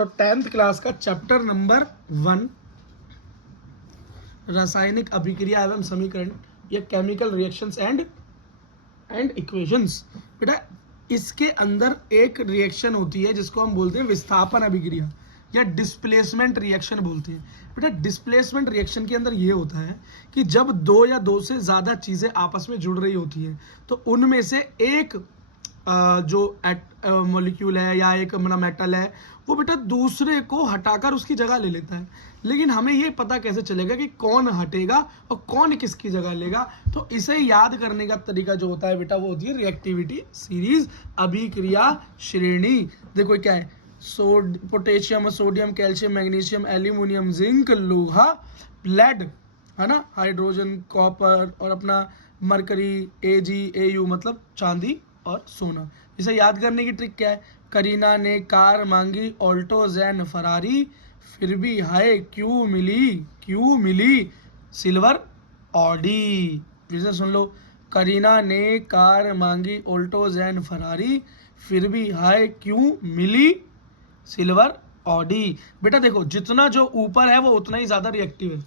तो 10th class का chapter number 1 रासायनिक अभिक्रिया एवं समीकरण या केमिकल रिएक्शंस एंड इक्वेशंस। बेटा इसके अंदर एक रिएक्शन होती है जिसको हम बोलते हैं विस्थापन अभिक्रिया या डिस्प्लेसमेंट रिएक्शन बोलते हैं। बेटा डिस्प्लेसमेंट रिएक्शन के अंदर ये होता है कि जब दो या दो से ज़्यादा चीज़ें आपस में जुड़ रही होती हैं तो उनमें से एक जो मॉलिक्यूल है या एक मेटल है वो बेटा दूसरे को हटाकर उसकी जगह ले लेता है। लेकिन हमें ये पता कैसे चलेगा कि कौन हटेगा और कौन किसकी जगह लेगा? तो इसे याद करने का तरीका जो होता है बेटा वो होती है रिएक्टिविटी सीरीज, अभिक्रिया श्रेणी। देखो क्या है, potassium, sodium, calcium, magnesium, aluminium, zinc, लोहा, लेड, है ना, हाइड्रोजन, कॉपर और अपना मरकरी, AgAu मतलब चांदी और सोना। इसे याद करने की ट्रिक क्या है? करीना ने कार मांगी ऑल्टो, जैन फरारी, फिर भी हाय क्यों मिली सिल्वर ऑडी। फिर से सुन लो, करीना ने कार मांगी ऑल्टो, जैन फरारी, फिर भी हाय क्यों मिली सिल्वर ऑडी। बेटा देखो जितना जो ऊपर है वो उतना ही ज्यादा रिएक्टिव है,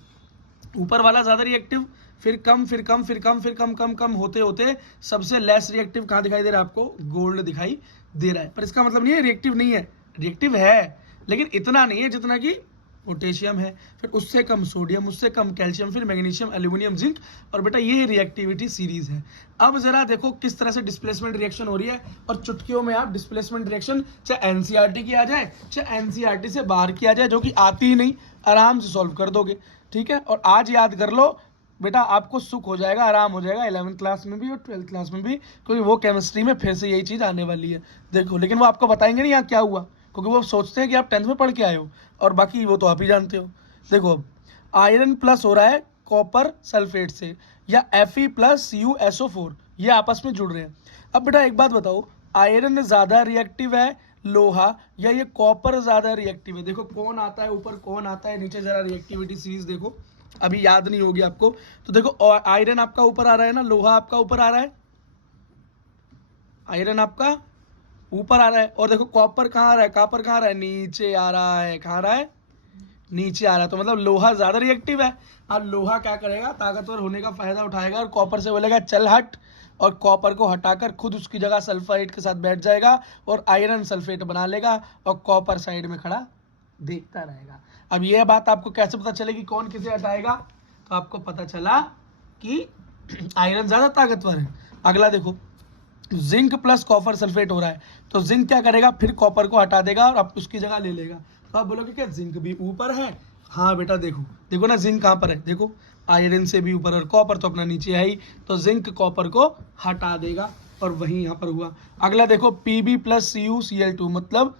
ऊपर वाला ज्यादा रिएक्टिव, फिर कम फिर कम फिर कम फिर कम होते होते सबसे लेस रिएक्टिव कहाँ दिखाई दे रहा है आपको? गोल्ड दिखाई दे रहा है। पर इसका मतलब नहीं है रिएक्टिव नहीं है, रिएक्टिव है लेकिन इतना नहीं है जितना कि पोटेशियम है, फिर उससे कम सोडियम, उससे कम कैल्शियम, फिर मैग्नीशियम, एल्यूमिनियम, जिंक। और बेटा ये रिएक्टिविटी सीरीज है। अब जरा देखो किस तरह से डिस्प्लेसमेंट रिएक्शन हो रही है और चुटकियों में आप डिस्प्लेसमेंट रिएक्शन चाहे एनसीईआरटी की आ जाए चाहे एनसीईआरटी से बाहर की आ जाए, जो कि आती ही नहीं, आराम से सॉल्व कर दोगे। ठीक है, और आज याद कर लो बेटा, आपको सुख हो जाएगा, आराम हो जाएगा 11th क्लास में भी और 12th क्लास में भी, क्योंकि वो केमिस्ट्री में फिर से यही चीज़ आने वाली है। देखो लेकिन वो आपको बताएंगे नहीं यहाँ क्या हुआ, क्योंकि वो सोचते हैं कि आप 10th में पढ़ के आए हो और बाकी वो तो आप ही जानते हो। देखो आयरन प्लस हो रहा है कॉपर सल्फेट से या Fe प्लस CuSO4, ये आपस में जुड़ रहे हैं। अब बेटा एक बात बताओ, आयरन ज़्यादा रिएक्टिव है लोहा या ये कॉपर ज़्यादा रिएक्टिव है? देखो कौन आता है ऊपर, कौन आता है नीचे, जरा रिएक्टिविटी सीरीज देखो, अभी याद नहीं होगी आपको। तो देखो आयरन आपका ऊपर आ रहा है ना, लोहा आपका ऊपर आ रहा है, आयरन आपका ऊपर आ रहा है, और देखो कॉपर कहाँ आ रहा है, कॉपर कहाँ आ रहा है? नीचे आ रहा है। कहाँ आ रहा है? नीचे आ रहा है। तो मतलब लोहा ज्यादा रिएक्टिव है। अब लोहा क्या करेगा? ताकतवर होने का फायदा उठाएगा और कॉपर से बोलेगा चल हट, और कॉपर को हटाकर खुद उसकी जगह सल्फाइड के साथ बैठ जाएगा और आयरन सल्फेट बना लेगा और कॉपर साइड में खड़ा देखता रहेगा। अब यह बात आपको कैसे पता चलेगी कौन किसे हटाएगा? तो आपको पता चला कि आयरन ज्यादा ताकतवर है। अगला देखो, जिंक प्लस कॉपर सल्फेट हो रहा है, तो जिंक क्या करेगा? फिर कॉपर को हटा देगा और अब उसकी जगह ले लेगा। तो आप बोलोगे क्या जिंक भी ऊपर है? हाँ बेटा देखो ना, जिंक कहाँ पर है? देखो आयरन से भी ऊपर और कॉपर तो अपना नीचे है ही, तो जिंक कॉपर को हटा देगा और वही यहाँ पर हुआ। अगला देखो, Pb प्लस CuCl2 मतलब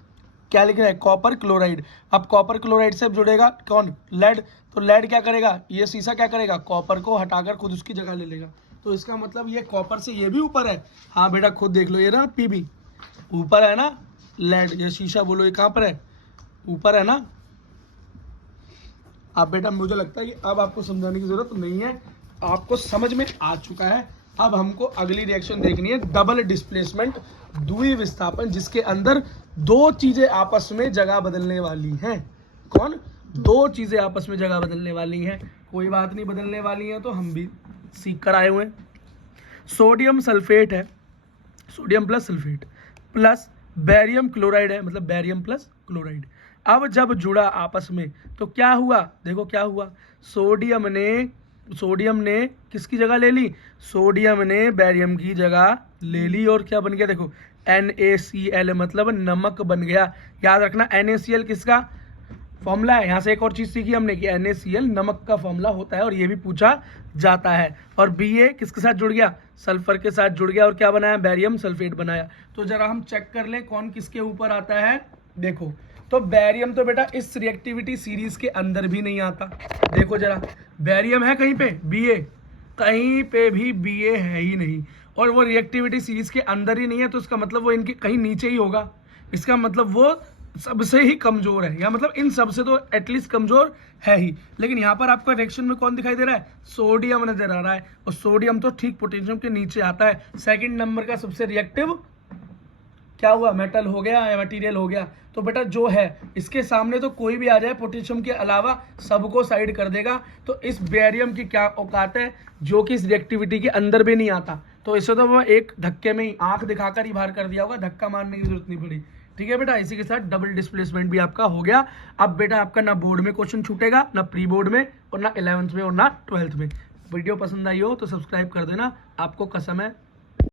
क्या लिख रहा है? Copper chloride. अब कॉपर क्लोराइड से जुड़ेगा कौन? लेड। तो लेड क्या करेगा? ये शीशा क्या करेगा? कॉपर को हटाकर खुद उसकी जगह ले लेगा। तो इसका मतलब ये कॉपर से ये भी ऊपर है। हाँ बेटा खुद देख लो, ये ना Pb ऊपर है ना, लेड ये शीशा बोलो ये कहाँ पर है? ऊपर है ना। अब बेटा मुझे लगता है कि अब आपको समझाने की जरूरत नहीं है, आपको समझ में आ चुका है। अब हमको अगली रिएक्शन देखनी है, डबल डिस्प्लेसमेंट द्वि विस्थापन, जिसके अंदर दो चीजें आपस में जगह बदलने वाली हैं। कौन? दो चीजें आपस में जगह बदलने वाली हैं। कोई बात नहीं, बदलने वाली हैं तो हम भी सीख कर आए हुए हैं। सोडियम सल्फेट है, sodium plus sulphate plus barium chloride है, मतलब बैरियम प्लस क्लोराइड। अब जब जुड़ा आपस में तो क्या हुआ? देखो क्या हुआ, सोडियम ने किसकी जगह ले ली? सोडियम ने बैरियम की जगह ले ली और क्या बन गया? देखो NaCl मतलब नमक बन गया। याद रखना NaCl किसका फॉर्मूला है? यहाँ से एक और चीज सीखी हमने कि NaCl नमक का फॉर्मूला होता है और ये भी पूछा जाता है। और Ba किसके साथ जुड़ गया? सल्फर के साथ जुड़ गया और क्या बनाया? बैरियम सल्फेट बनाया। तो जरा हम चेक कर लें कौन किसके ऊपर आता है। देखो तो बैरियम तो बेटा इस रिएक्टिविटी सीरीज के अंदर भी नहीं आता। देखो जरा, बैरियम है कहीं पे? Ba कहीं पे भी Ba है ही नहीं, और वो रिएक्टिविटी सीरीज के अंदर ही नहीं है, तो इसका मतलब वो इनके कहीं नीचे ही होगा। इसका मतलब वो सबसे ही कमजोर है, या मतलब इन सबसे तो एटलीस्ट कमजोर है ही। लेकिन यहाँ पर आपका रिएक्शन में कौन दिखाई दे रहा है? सोडियम नजर आ रहा है, और सोडियम तो ठीक पोटेशियम के नीचे आता है। सेकंड नंबर का सबसे रिएक्टिव क्या हुआ, मेटल हो गया या मटेरियल हो गया, तो बेटा जो है इसके सामने तो कोई भी आ जाए पोटेशियम के अलावा सबको साइड कर देगा। तो इस बेरियम की क्या औकात है, जो कि इस रिएक्टिविटी के अंदर भी नहीं आता, तो इसे तो वो एक धक्के में ही आंख दिखाकर ही बाहर कर दिया होगा, धक्का मारने की जरूरत नहीं पड़ी। ठीक है बेटा, इसी के साथ डबल डिस्प्लेसमेंट भी आपका हो गया। अब बेटा आपका ना बोर्ड में क्वेश्चन छूटेगा, ना प्री बोर्ड में, और ना 11th में, और ना 12th में। वीडियो पसंद आई हो तो सब्सक्राइब कर देना, आपको कसम है